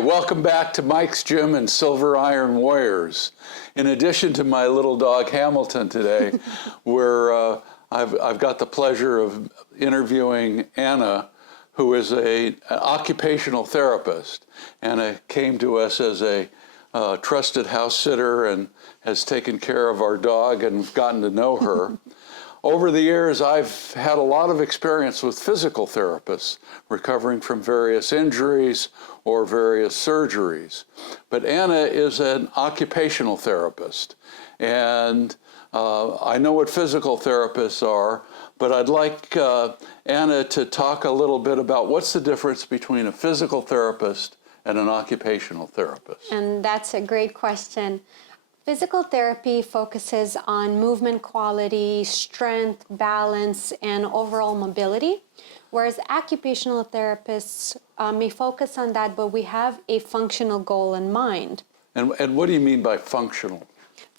welcome back to Mike's Gym and Silver Iron Warriors. In addition to my little dog Hamilton today, I've got the pleasure of interviewing Hanna, who is an occupational therapist. Hanna came to us as a trusted house sitter and has taken care of our dog, and we've gotten to know her. Over the years, I've had a lot of experience with physical therapists recovering from various injuries or various surgeries. But Hanna is an occupational therapist. And I know what physical therapists are, but I'd like Hanna to talk a little bit about what's the difference between a physical therapist and an occupational therapist. And that's a great question. Physical therapy focuses on movement quality, strength, balance, and overall mobility, whereas occupational therapists may focus on that, but we have a functional goal in mind. And what do you mean by functional?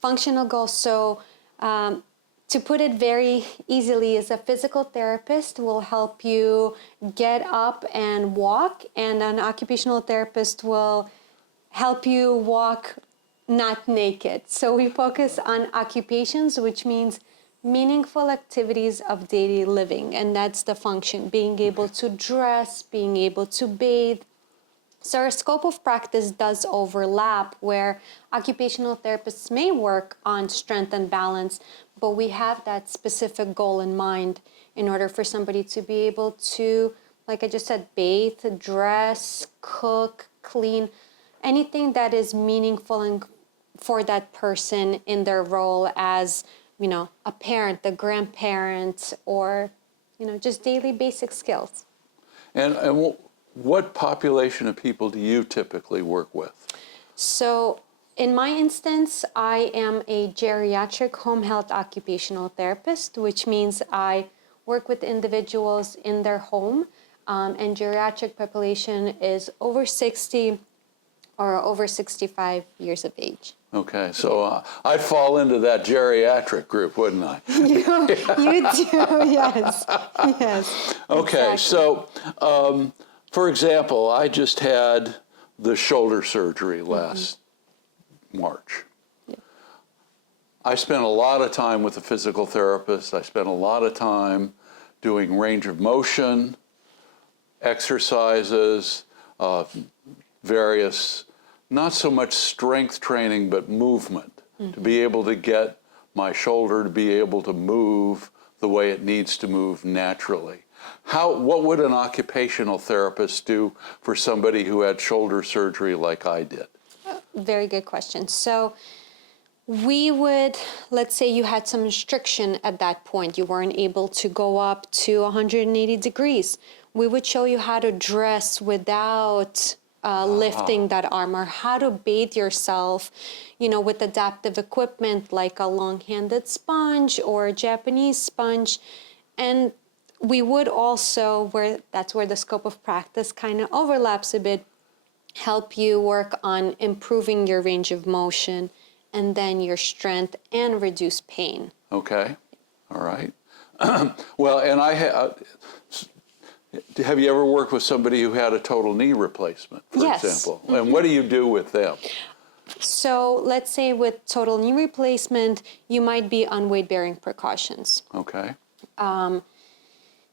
Functional goal, so to put it very easily, is a physical therapist will help you get up and walk, and an occupational therapist will help you walk not naked. So we focus on occupations, which means meaningful activities of daily living, and that's the function, being able to dress, being able to bathe. So our scope of practice does overlap, where occupational therapists may work on strength and balance, but we have that specific goal in mind in order for somebody to be able to, like I just said, bathe, dress, cook, clean, anything that is meaningful and for that person in their role as, a parent, a grandparent, or, just daily basic skills. And what population of people do you typically work with? So in my instance, I am a geriatric home health occupational therapist, which means I work with individuals in their home, and geriatric population is over 60 or over 65 years of age. Okay, so I'd fall into that geriatric group, wouldn't I? You do, yes. Yes. Okay, exactly. So for example, I just had the shoulder surgery last March. Yeah. I spent a lot of time with a physical therapist. I spent a lot of time doing range of motion, exercises, various, not so much strength training, but movement, to be able to get my shoulder to be able to move the way it needs to move naturally. What would an occupational therapist do for somebody who had shoulder surgery like I did? Very good question. So we would, let's say you had some restriction at that point. You weren't able to go up to 180 degrees. We would show you how to dress without lifting that arm, or how to bathe yourself, with adaptive equipment like a long-handed sponge or a Japanese sponge. And we would also, that's where the scope of practice kind of overlaps a bit, help you work on improving your range of motion and then your strength and reduce pain. Okay, all right. Well, and have you ever worked with somebody who had a total knee replacement, for example? And what do you do with them? So let's say with total knee replacement, you might be on weight-bearing precautions. Okay.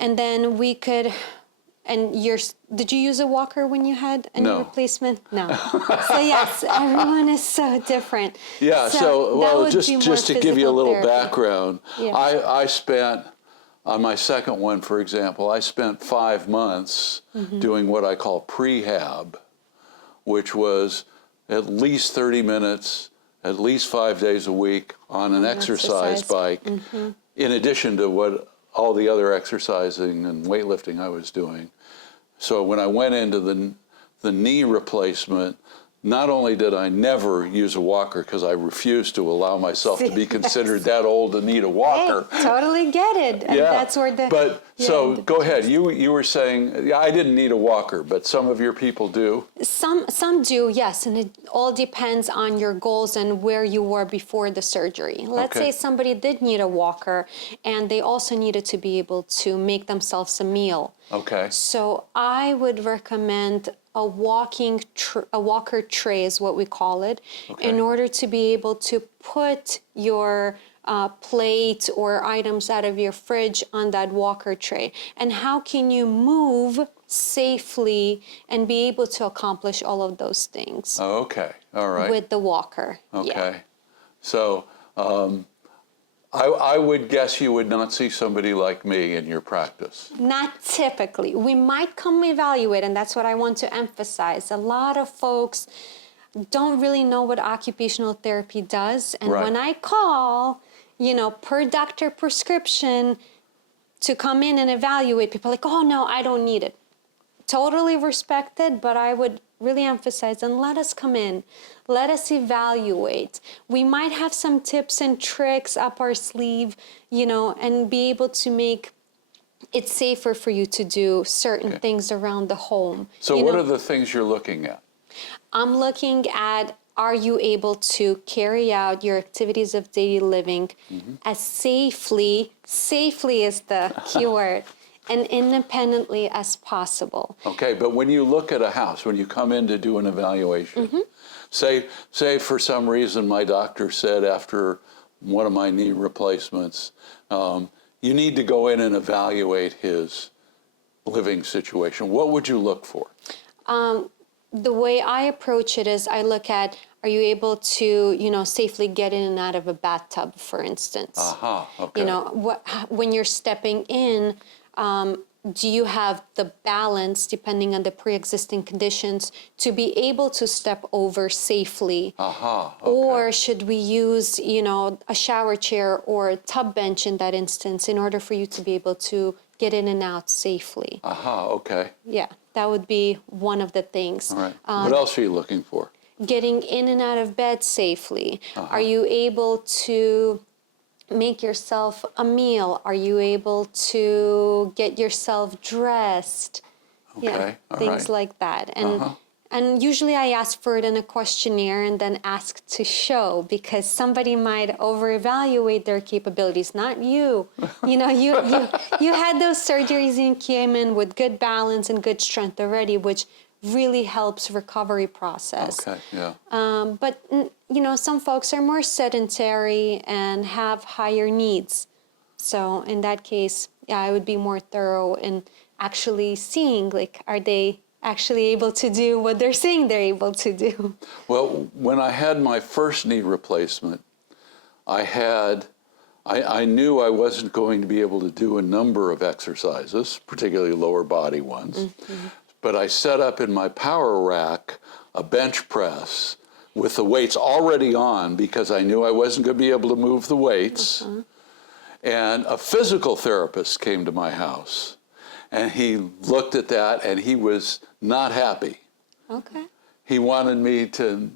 And then we could, did you use a walker when you had a knee replacement? No. So yes, everyone is so different. Yeah, well, just to give you a little background, Yeah. I spent, on my second one, for example, I spent 5 months doing what I call prehab, which was at least 30 minutes, at least 5 days a week on an exercise bike, in addition to all the other exercising and weightlifting I was doing. So when I went into the knee replacement, not only did I never use a walker because I refused to allow myself to be considered that old to need a walker. Hey, totally get it. And that's where so go ahead. You were saying, I didn't need a walker, but some of your people do? Some do, yes. And it all depends on your goals and where you were before the surgery. Let's say somebody did need a walker and they also needed to be able to make themselves a meal. Okay. So I would recommend a walker tray is what we call it, in order to be able to put your plate or items out of your fridge on that walker tray. And how can you move safely and be able to accomplish all of those things Okay, all right. with the walker? Okay. Yeah. So I would guess you would not see somebody like me in your practice. Not typically. We might come evaluate, and that's what I want to emphasize. A lot of folks don't really know what occupational therapy does. And Right. when I call, per doctor prescription to come in and evaluate, people are like, oh, no, I don't need it. Totally respected, but I would really emphasize, and let us come in. Let us evaluate. We might have some tips and tricks up our sleeve, and be able to make it safer for you to do certain things around the home. So what are the things you're looking at? I'm looking at, are you able to carry out your activities of daily living as safely is the key word, and independently as possible. Okay, but when you look at a house, when you come in to do an evaluation, say for some reason my doctor said after one of my knee replacements, you need to go in and evaluate his living situation. What would you look for? The way I approach it is I look at, are you able to, safely get in and out of a bathtub, for instance? Okay. When you're stepping in, do you have the balance, depending on the pre-existing conditions, to be able to step over safely? Okay. Or should we use, a shower chair or a tub bench in that instance in order for you to be able to get in and out safely? Okay. Yeah, that would be one of the things. All right. What else are you looking for? Getting in and out of bed safely. Are you able to make yourself a meal? Are you able to get yourself dressed? Okay. All Things right. like that. And usually I ask for it in a questionnaire and then ask to show, because somebody might over-evaluate their capabilities, not you. You had those surgeries and came in with good balance and good strength already, which really helps recovery process. Okay, yeah. But some folks are more sedentary and have higher needs. So in that case, I would be more thorough in actually seeing, are they actually able to do what they're saying they're able to do? Well, when I had my first knee replacement, I knew I wasn't going to be able to do a number of exercises, particularly lower body ones. But I set up in my power rack a bench press with the weights already on, because I knew I wasn't going to be able to move the weights. And a physical therapist came to my house, and he looked at that and he was not happy. Okay. He wanted me to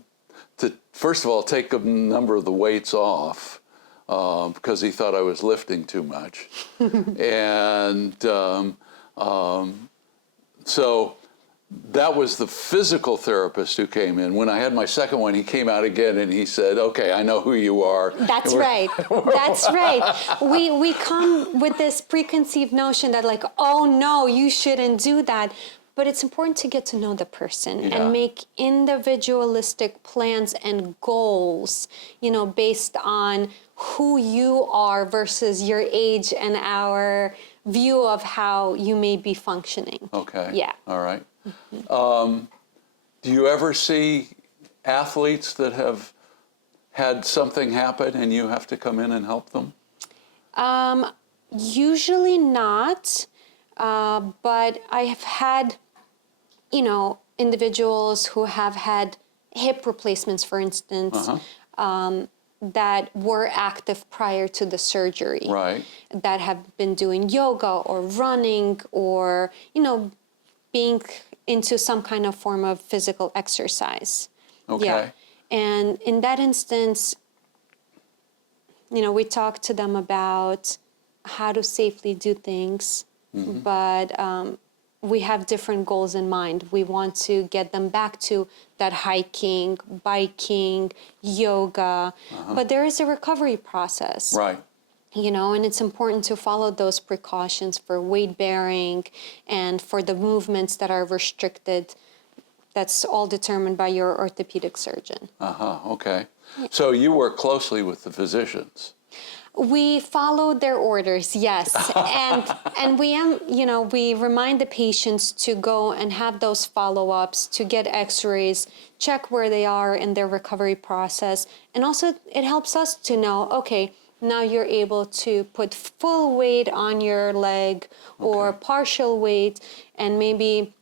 first of all take a number of the weights off, because he thought I was lifting too much. And so that was the physical therapist who came in. When I had my second one, he came out again and he said, okay, I know who you are. That's right. That's right. We come with this preconceived notion that oh no, you shouldn't do that. But it's important to get to know the person and make individualistic plans and goals, based on who you are versus your age and our view of how you may be functioning. Okay. Yeah. All right. Do you ever see athletes that have had something happen and you have to come in and help them? Usually not, but I have had, individuals who have had hip replacements, for instance, that were active prior to the surgery. Right. That have been doing yoga or running or, being into some kind of form of physical exercise. Okay. Yeah. And in that instance, we talk to them about how to safely do things, but we have different goals in mind. We want to get them back to that hiking, biking, yoga, but there is a recovery process. Right. And it's important to follow those precautions for weight bearing and for the movements that are restricted That's all determined by your orthopedic surgeon. Okay. So you work closely with the physicians. We follow their orders, yes, and we remind the patients to go and have those follow-ups, to get X-rays, check where they are in their recovery process, and also it helps us to know, okay, now you're able to put full weight on your leg or partial weight, and maybe.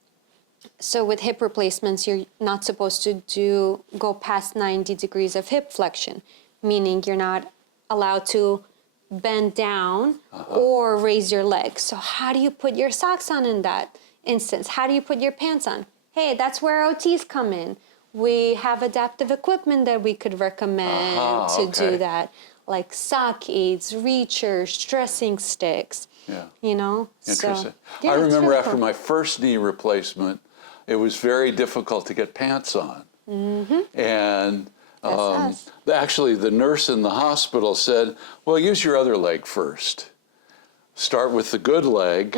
So with hip replacements, you're not supposed to go past 90 degrees of hip flexion, meaning you're not allowed to bend down or raise your legs. So how do you put your socks on in that instance? How do you put your pants on? Hey, that's where OTs come in. We have adaptive equipment that we could recommend to do that, like sock aids, reachers, dressing sticks. Yeah. So, Interesting. yeah, I remember really after cool. my first knee replacement, it was very difficult to get pants on. And actually, the nurse in the hospital said, well, use your other leg first. Start with the good leg,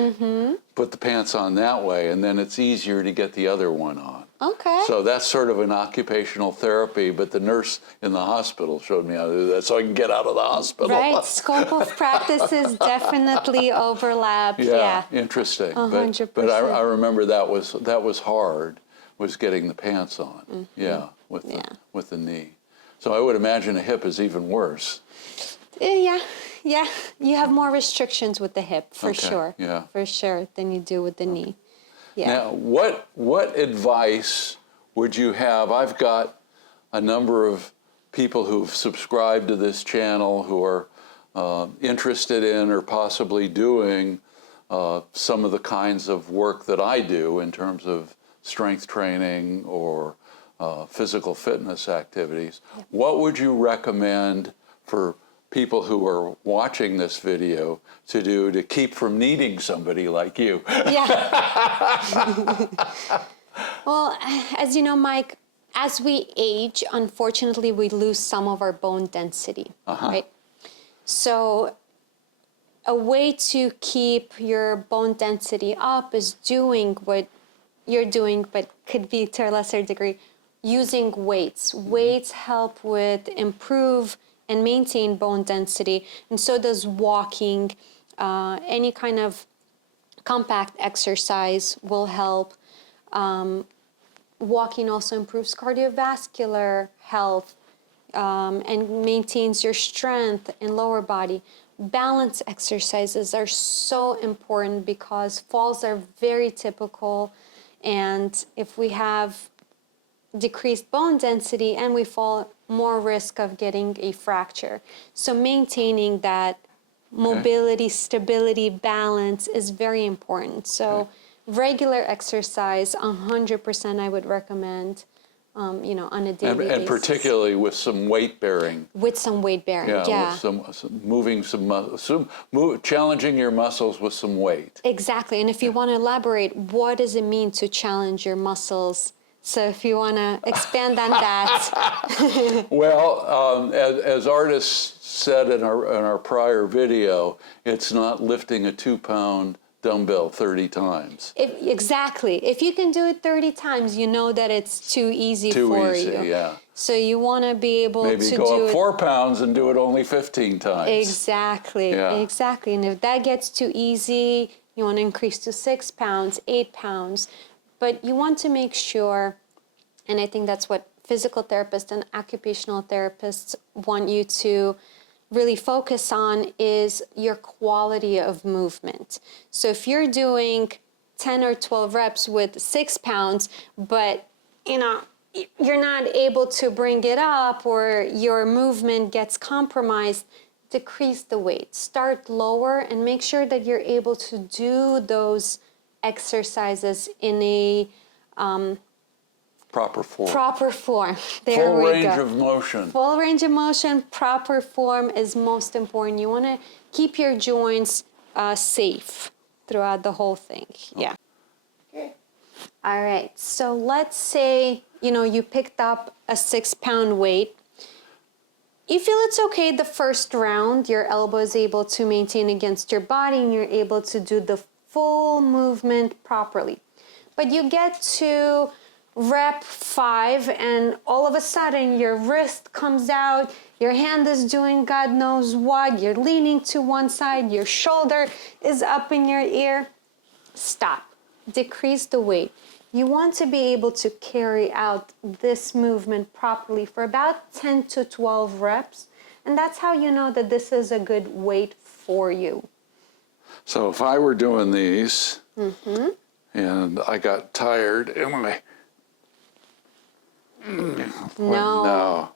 put the pants on that way, and then it's easier to get the other one on. Okay. So that's sort of an occupational therapy, but the nurse in the hospital showed me how to do that so I can get out of the hospital. Right, scope of practices definitely overlap. Yeah. Interesting. 100%. But I remember that was hard, was getting the pants on. With the knee. So I would imagine a hip is even worse. Yeah, you have more restrictions with the hip for sure. Yeah. For sure than you do with the knee. Yeah. Now, what advice would you have? I've got a number of people who've subscribed to this channel who are interested in or possibly doing some of the kinds of work that I do in terms of strength training or physical fitness activities. What would you recommend for people who are watching this video to do to keep from needing somebody like you? Yeah. Well, as you know, Mike, as we age, unfortunately, we lose some of our bone density, right? So a way to keep your bone density up is doing what you're doing, but could be to a lesser degree, using weights. Weights help with improve and maintain bone density, and so does walking. Any kind of compact exercise will help. Walking also improves cardiovascular health and maintains your strength in lower body. Balance exercises are so important because falls are very typical, and if we have decreased bone density and we fall, more risk of getting a fracture. So maintaining that mobility, stability, balance is very important. So regular exercise, 100% I would recommend, on a daily basis. And particularly with some weight bearing. With some weight bearing, yeah. With challenging your muscles with some weight. Exactly, and if you want to elaborate, what does it mean to challenge your muscles? So if you want to expand on that. Well, as artists said in our prior video, it's not lifting a 2-pound dumbbell 30 times. Exactly. If you can do it 30 times, you know that it's too easy for you. Yeah. So you want to be able Maybe to go do up it 4 pounds and do it only 15 times. Exactly. Yeah. Exactly. And if that gets too easy, you want to increase to 6 pounds, 8 pounds. But you want to make sure, and I think that's what physical therapists and occupational therapists want you to really focus on, is your quality of movement. So if you're doing 10 or 12 reps with 6 pounds, but you're not able to bring it up or your movement gets compromised, decrease the weight. Start lower and make sure that you're able to do those exercises in a proper form. Proper form. There Full we range go. of motion. Full range of motion, proper form is most important. You want to keep your joints safe throughout the whole thing. Yeah. Okay. All right. So let's say, you picked up a 6-pound weight. You feel it's okay the first round, your elbow is able to maintain against your body and you're able to do the full movement properly. But you get to rep 5, and all of a sudden your wrist comes out, your hand is doing God knows what, you're leaning to one side, your shoulder is up in your ear. Stop. Decrease the weight. You want to be able to carry out this movement properly for about 10 to 12 reps, and that's how you know that this is a good weight for you. So if I were doing these and I got tired and No.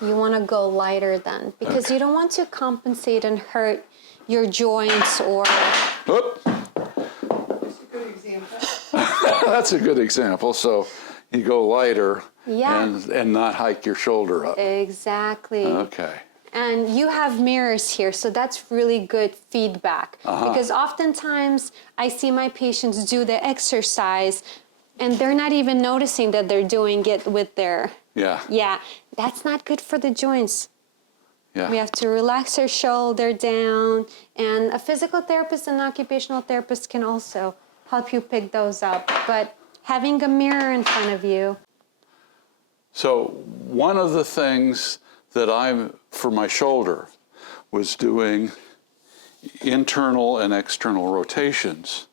You want to go lighter then, because you don't want to compensate and hurt your joints or... Oop. That's a good example. That's a good example. So you go lighter Yeah. and not hike your shoulder up. Exactly. Okay. And you have mirrors here, so that's really good feedback. Because oftentimes I see my patients do the exercise and they're not even noticing that they're doing it with their... Yeah, that's not good for the joints. Yeah. We have to relax our shoulder down, and a physical therapist and occupational therapist can also help you pick those up. But having a mirror in front of you... So one of the things that I'm, for my shoulder, was doing internal and external rotations.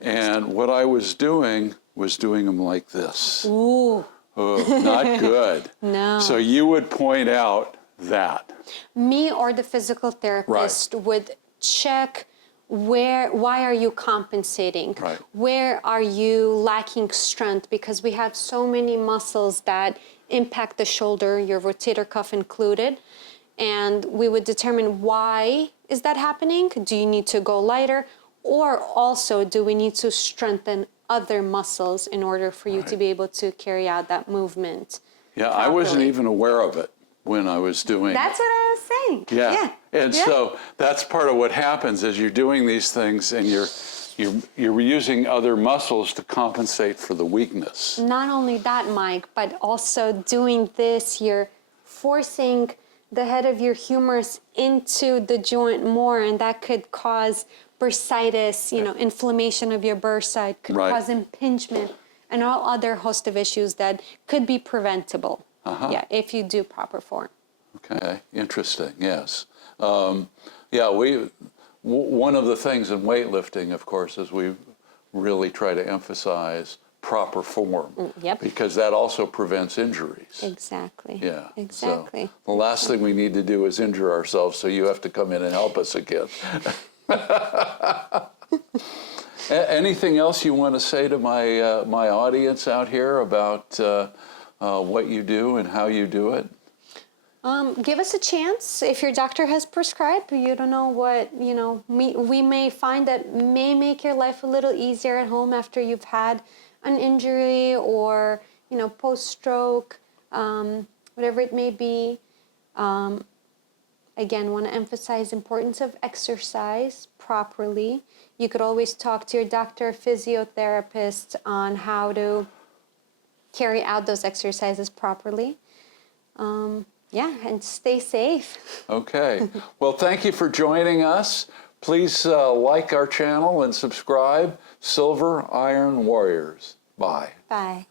And what I was doing them like this. Ooh. Oh, not good. No. So you would point out that. Me or the physical therapist would check why are you compensating? Right. Where are you lacking strength? Because we have so many muscles that impact the shoulder, your rotator cuff included. And we would determine why is that happening? Do you need to go lighter? Or also, do we need to strengthen other muscles in order for you to be able to carry out that movement? Yeah, I wasn't properly? even aware of it when I was doing That's what I was saying. Yeah. And so that's part of what happens is you're doing these things and you're using other muscles to compensate for the weakness. Not only that, Mike, but also doing this, you're forcing the head of your humerus into the joint more, and that could cause bursitis, inflammation of your bursite, could cause impingement, and all other host of issues that could be preventable. Yeah, if you do proper form. Okay, interesting, yes. One of the things in weightlifting, of course, is we really try to emphasize proper form. Yep. Because that also prevents injuries. Exactly. Yeah. Exactly. So the last thing we need to do is injure ourselves, so you have to come in and help us again. Anything else you want to say to my audience out here about what you do and how you do it? Give us a chance. If your doctor has prescribed, you don't know what, we may find that may make your life a little easier at home after you've had an injury or, post-stroke, whatever it may be. Again, want to emphasize importance of exercise properly. You could always talk to your doctor or physiotherapist on how to carry out those exercises properly. And stay safe. Okay. Well, thank you for joining us. Please like our channel and subscribe. Silver Iron Warriors. Bye. Bye.